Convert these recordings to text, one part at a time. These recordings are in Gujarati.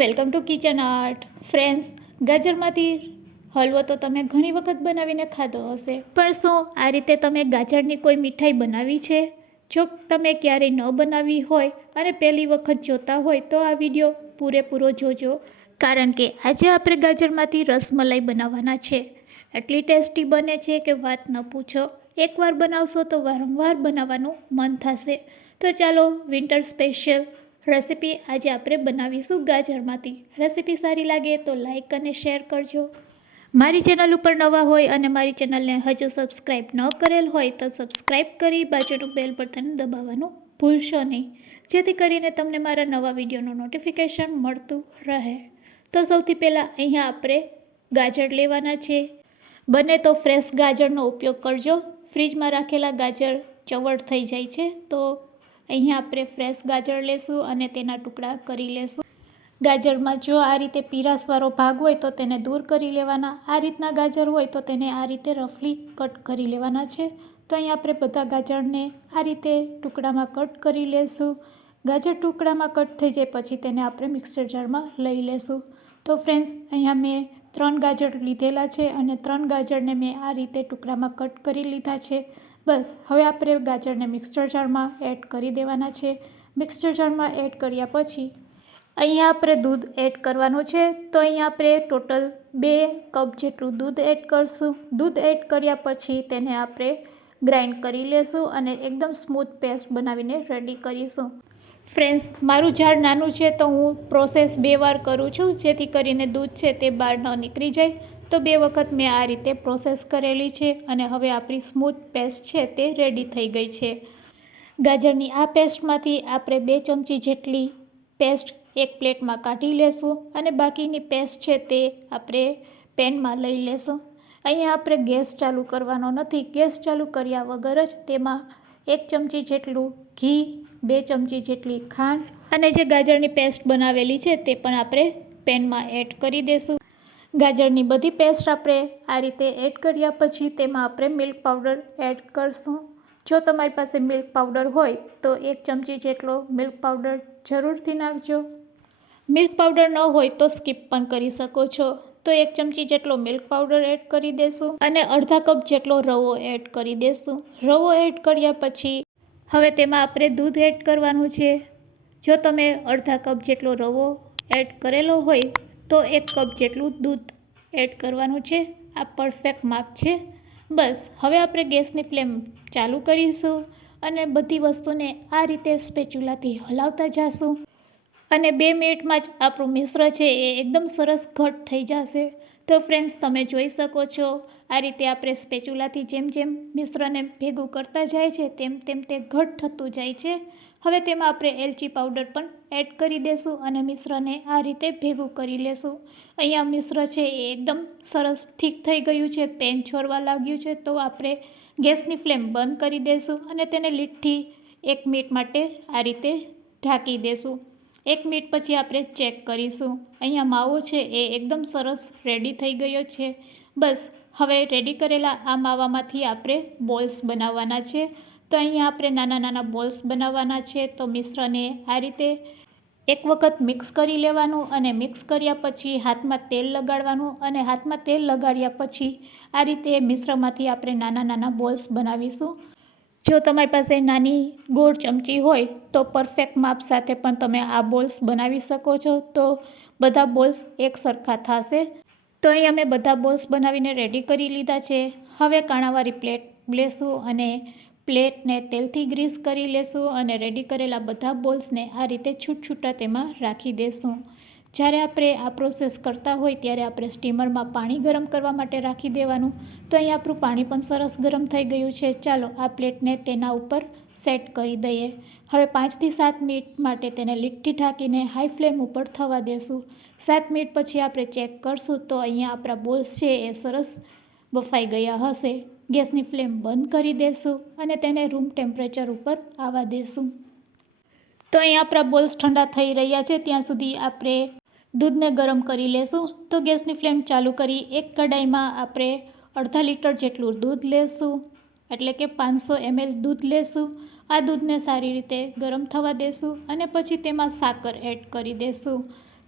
Welcome to kitchen art. Friends, ગાજરમાંથી હલવો તો તમે ઘણી વખત બનાવીને ખાધો હશે, પણ શું આ રીતે તમે ગાજરની કોઈ મીઠાઈ બનાવી છે? જો તમે ક્યારેય ન બનાવી હોય અને પહેલી વખત જોતા હોય તો આ વિડીયો પૂરેપૂરો જોજો, કારણ કે આજે આપણે ગાજરમાંથી રસમલાઈ બનાવવાના છે. એટલી ટેસ્ટી બને છે કે વાત ન પૂછો. એકવાર બનાવશો તો વારંવાર બનાવવાનું મન થશે. તો ચાલો, વિન્ટર સ્પેશિયલ રેસીપી આજે આપણે બનાવીશું ગાજરમાંથી. રેસીપી સારી લાગે તો લાઈક અને શેર કરજો. મારી ચેનલ ઉપર નવા હોય અને મારી ચેનલને હજુ સબસ્ક્રાઈબ ન કરેલ હોય તો સબસ્ક્રાઈબ કરી બાજુનું બેલ બટન દબાવવાનું ભૂલશો નહીં, જેથી કરીને તમને મારા નવા વિડીયોનું નોટિફિકેશન મળતું રહે. તો સૌથી પહેલાં અહીંયા આપણે ગાજર લેવાના છે. બને તો ફ્રેશ ગાજરનો ઉપયોગ કરજો. ફ્રીજમાં રાખેલા ગાજર ચવડ થઈ જાય છે, તો અહીંયા આપણે ફ્રેશ ગાજર લેશું અને તેના ટુકડા કરી લેશું. ગાજરમાં જો આ રીતે પીરાશવાળો ભાગ હોય તો તેને દૂર કરી લેવાના. આ રીતના ગાજર હોય તો તેને આ રીતે રફલી કટ કરી લેવાના છે. તો અહીં આપણે બધા ગાજરને આ રીતે ટુકડામાં કટ કરી લેશું. ગાજર ટુકડામાં કટ થઈ જાય પછી તેને આપણે મિક્સર જારમાં લઈ લેશું. તો ફ્રેન્ડ્સ, અહીંયા મેં 3 ગાજર લીધેલા છે અને 3 ગાજરને મેં આ રીતે ટુકડામાં કટ કરી લીધા છે. બસ હવે આપણે ગાજરને મિક્સર જારમાં એડ કરી દેવાના છે. મિક્સર જારમાં એડ કર્યા પછી અહીંયા આપણે દૂધ એડ કરવાનું છે. તો અહીંયા આપણે ટોટલ 2 કપ જેટલું દૂધ એડ કરશું. દૂધ એડ કર્યા પછી તેને આપણે ગ્રાઇન્ડ કરી લેશું અને એકદમ સ્મૂથ પેસ્ટ બનાવીને રેડી કરીશું. ફ્રેન્ડ્સ, મારું જાર નાનું છે તો હું પ્રોસેસ 2 વાર કરું છું, જેથી કરીને દૂધ છે તે બહાર ન નીકળી જાય. તો 2 વખત મેં આ રીતે પ્રોસેસ કરેલી છે અને હવે આપણી સ્મૂથ પેસ્ટ છે તે રેડી થઈ ગઈ છે. ગાજરની આ પેસ્ટમાંથી આપણે 2 ચમચી જેટલી પેસ્ટ એક પ્લેટમાં કાઢી લેશું અને બાકીની પેસ્ટ છે તે આપણે પેનમાં લઈ લેશું. અહીંયા આપણે ગેસ ચાલુ કરવાનો નથી. ગેસ ચાલુ કર્યા વગર જ તેમાં 1 ચમચી જેટલું ઘી, 2 ચમચી જેટલી ખાંડ અને જે ગાજરની પેસ્ટ બનાવેલી છે તે પણ આપણે પેનમાં એડ કરી દઈશું. ગાજરની બધી પેસ્ટ આપણે આ રીતે એડ કર્યા પછી તેમાં આપણે મિલ્ક પાવડર એડ કરશું. જો તમારી પાસે મિલ્ક પાવડર હોય તો 1 ચમચી જેટલો મિલ્ક પાવડર જરૂરથી નાખજો. મિલ્ક પાવડર ન હોય તો સ્કીપ પણ કરી શકો છો. તો 1 ચમચી જેટલો મિલ્ક પાવડર એડ કરી દેશું અને અડધા કપ જેટલો રવો એડ કરી દેશું. રવો એડ કર્યા પછી હવે તેમાં આપણે દૂધ એડ કરવાનું છે. જો તમે અડધા કપ જેટલો રવો એડ કરેલો હોય તો 1 કપ જેટલું દૂધ એડ કરવાનું છે. આ પરફેક્ટ માપ છે. બસ હવે આપણે ગેસની ફ્લેમ ચાલુ કરીશું અને બધી વસ્તુને આ રીતે સ્પેચ્યુલાથી હલાવતા જઈશું અને 2 મિનિટમાં જ આપણું મિશ્ર છે એ એકદમ સરસ ઘટ થઈ જશે. તો ફ્રેન્ડ્સ, તમે જોઈ શકો છો આ રીતે આપણે સ્પેચ્યુલાથી જેમ જેમ મિશ્રને ભેગું કરતા જાય છે તેમ તેમ તે ઘટ થતું જાય છે. હવે તેમાં આપણે એલચી પાવડર પણ એડ કરી દઈશું અને મિશ્રને આ રીતે ભેગું કરી લેશું. અહીંયા મિશ્ર છે એ એકદમ સરસ ઠીક થઈ ગયું છે, પેન છોડવા લાગ્યું છે. તો આપણે ગેસની ફ્લેમ બંધ કરી દઈશું અને તેને લીડથી 1 મિનિટ માટે આ રીતે ઢાંકી દઈશું. 1 મિનિટ પછી આપણે ચેક કરીશું. અહીંયા માવો છે એ એકદમ સરસ રેડી થઈ ગયો છે. બસ હવે રેડી કરેલા આ માવામાંથી આપણે બોલ્સ બનાવવાના છે. તો અહીંયા આપણે નાના નાના બોલ્સ બનાવવાના છે. તો મિશ્રને આ રીતે એક વખત મિક્સ કરી લેવાનું અને મિક્સ કર્યા પછી હાથમાં તેલ લગાડવાનું અને હાથમાં તેલ લગાડ્યા પછી આ રીતે મિશ્રમાંથી આપણે નાના નાના બોલ્સ બનાવીશું. જો તમારી પાસે નાની ગોળ ચમચી હોય તો પરફેક્ટ માપ સાથે પણ તમે આ બોલ્સ બનાવી શકો છો. તો બધા બોલ્સ એક સરખા થશે. તો અહીં અમે બધા બોલ્સ બનાવીને રેડી કરી લીધા છે. હવે કાણાવાળી પ્લેટ લેશું અને પ્લેટને તેલથી ગ્રીસ કરી લેશું અને રેડી કરેલા બધા બોલ્સને આ રીતે છૂટછૂટા તેમાં રાખી દેશું. જ્યારે આપણે આ પ્રોસેસ કરતા હોય ત્યારે આપણે સ્ટીમરમાં પાણી ગરમ કરવા માટે રાખી દેવાનું. તો અહીં આપણું પાણી પણ સરસ ગરમ થઈ ગયું છે. ચાલો આ પ્લેટને તેના ઉપર સેટ કરી દઈએ. હવે 5 થી 7 મિનિટ માટે તેને લીડથી ઢાંકીને હાઈ ફ્લેમ ઉપર થવા દેશું. 7 મિનિટ પછી આપણે ચેક કરશું તો અહીંયા આપણા બોલ્સ છે એ સરસ બફાઈ ગયા હશે. ગેસની ફ્લેમ બંધ કરી દેશું અને તેને રૂમ ટેમ્પરેચર ઉપર આવવા દેશું. તો અહીં આપણા બોલ્સ ઠંડા થઈ રહ્યા છે ત્યાં સુધી આપણે દૂધને ગરમ કરી લેશું. તો ગેસની ફ્લેમ ચાલુ કરી એક કડાઈમાં આપણે અડધા લીટર જેટલું દૂધ લેશું, એટલે કે 500 ml દૂધ લેશું. આ દૂધને સારી રીતે ગરમ થવા દેશું અને પછી તેમાં સાકર એડ કરી દેશું.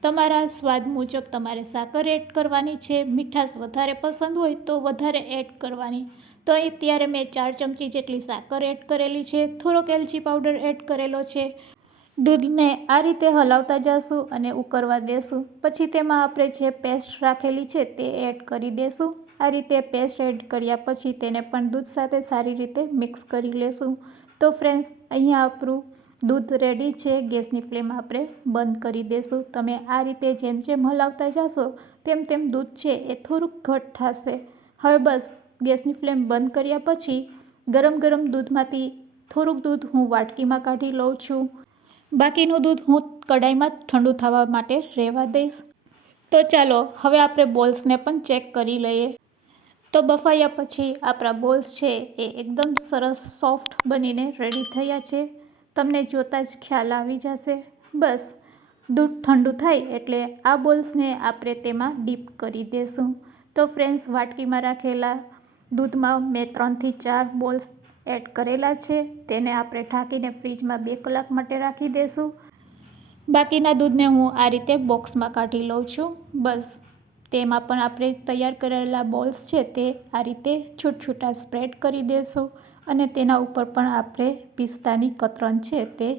તમારા સ્વાદ મુજબ તમારે સાકર એડ કરવાની છે. મીઠાશ વધારે પસંદ હોય તો વધારે એડ કરવાની. તો અત્યારે મેં 4 ચમચી જેટલી સાકર એડ કરેલી છે. થોડોક એલચી પાવડર એડ કરેલો છે. દૂધને આ રીતે હલાવતા જશું અને ઉકળવા દેશું. પછી તેમાં આપણે જે પેસ્ટ રાખેલી છે તે એડ કરી દેશું. આ રીતે પેસ્ટ એડ કર્યા પછી તેને પણ દૂધ સાથે સારી રીતે મિક્સ કરી લેશું. તો ફ્રેન્ડ્સ, અહીંયા આપણું દૂધ રેડી છે. ગેસની ફ્લેમ આપણે બંધ કરી દેશું. તમે આ રીતે જેમ જેમ હલાવતા જશો તેમ તેમ દૂધ છે એ થોડુંક ઘટ થશે. હવે બસ ગેસની ફ્લેમ બંધ કર્યા પછી ગરમ ગરમ દૂધમાંથી થોડુંક દૂધ હું વાટકીમાં કાઢી લઉં છું. બાકીનું દૂધ હું કડાઈમાં ઠંડુ થવા માટે રહેવા દઈશ. તો ચાલો હવે આપણે બોલ્સને પણ ચેક કરી લઈએ. તો બફાયા પછી આપણા બોલ્સ છે એ એકદમ સરસ સોફ્ટ બનીને રેડી થયા છે. તમને જોતાં જ ખ્યાલ આવી જશે. બસ દૂધ ઠંડુ થાય એટલે આ બોલ્સને આપણે તેમાં ડીપ કરી દેશું. તો ફ્રેન્ડ્સ, વાટકીમાં રાખેલા દૂધમાં મેં 3 થી 4 બોલ્સ એડ કરેલા છે. તેને આપણે ઢાંકીને ફ્રીજમાં 2 કલાક માટે રાખી દેશું. બાકીના દૂધને હું આ રીતે બોક્સમાં કાઢી લઉં છું. બસ તેમાં પણ આપણે તૈયાર કરેલા બોલ્સ છે તે આ રીતે છૂટછૂટા સ્પ્રેડ કરી દેશું અને તેના ઉપર પણ આપણે પિસ્તાની કતરણ છે તે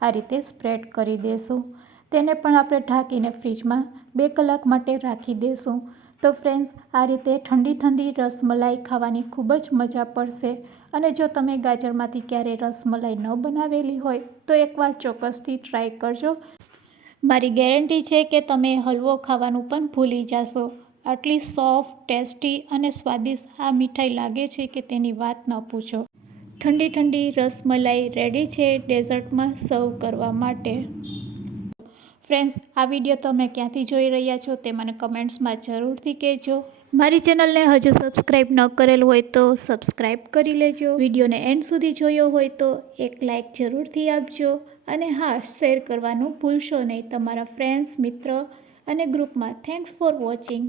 આ રીતે સ્પ્રેડ કરી દેશું. તેને પણ આપણે ઢાંકીને ફ્રીજમાં 2 કલાક માટે રાખી દેશું. તો ફ્રેન્ડ્સ, આ રીતે ઠંડી ઠંડી રસમલાઈ ખાવાની ખૂબ જ મજા પડશે. અને જો તમે ગાજરમાંથી ક્યારેય રસમલાઈ ન બનાવેલી હોય તો એકવાર ચોક્કસથી ટ્રાય કરજો. મારી ગેરંટી છે કે તમે હલવો ખાવાનું પણ ભૂલી જશો. આટલી સોફ્ટ, ટેસ્ટી અને સ્વાદિષ્ટ આ મીઠાઈ લાગે છે કે તેની વાત ન પૂછો. ઠંડી ઠંડી રસમલાઈ રેડી છે ડેઝર્ટમાં સર્વ કરવા માટે. ફ્રેન્ડ્સ, આ વિડીયો તમે ક્યાંથી જોઈ રહ્યા છો તે મને કમેન્ટ્સમાં જરૂરથી કહેજો. મારી ચેનલને હજુ સબસ્ક્રાઈબ ન કરેલ હોય તો સબસ્ક્રાઈબ કરી લેજો. વિડીયોને એન્ડ સુધી જોયો હોય તો એક લાઇક જરૂરથી આપજો. અને હા, શેર કરવાનું ભૂલશો નહીં તમારા ફ્રેન્ડ્સ, મિત્ર અને ગ્રુપમાં. Thanks for watching.